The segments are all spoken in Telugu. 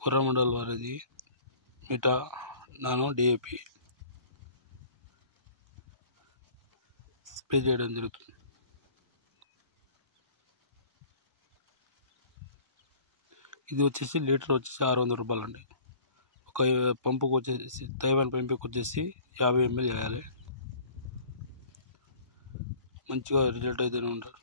కోరమండల్ వారిది మిటా నానో డిఏపి స్ప్రే చేయడం జరుగుతుంది. ఇది వచ్చేసి లీటర్ వచ్చేసి 600 రూపాయలు అండి. ఒక పంపుకు వచ్చేసి తైవాన్ పంపుకి వచ్చేసి 50 ml వేయాలి. మంచిగా రిజల్ట్ అయితేనే ఉంటారు.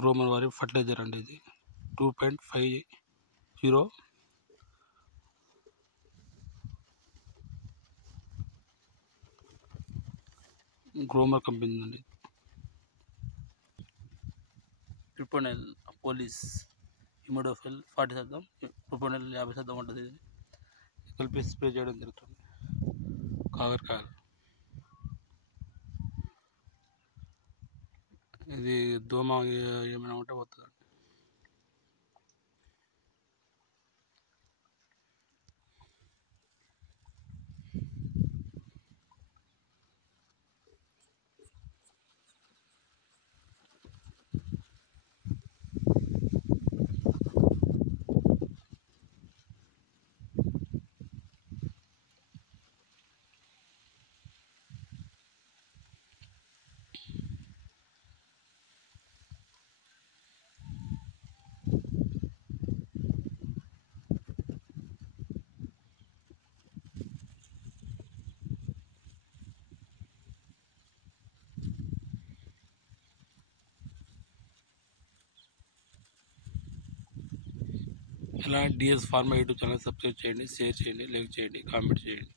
గ్రోమర్ వారి ఫర్టిలైజర్ అండి ఇది 2.50 గ్రోమర్ కంపెనీ అండి. ప్రిపోనెల్ పోలీస్ ఇమిడోఫిల్ 40%, ప్రిపోనెల్ 50% ఉంటుంది. ఇది కలిపి స్ప్రే చేయడం జరుగుతుంది. కాకరకాయలు ఇది దోమ ఏమైనా ఉంటే పోతుంది. ఇలా DS pharma YouTube channel subscribe చేయండి, షేర్ చేయండి, లైక్ చేయండి, కామెంట్ చేయండి.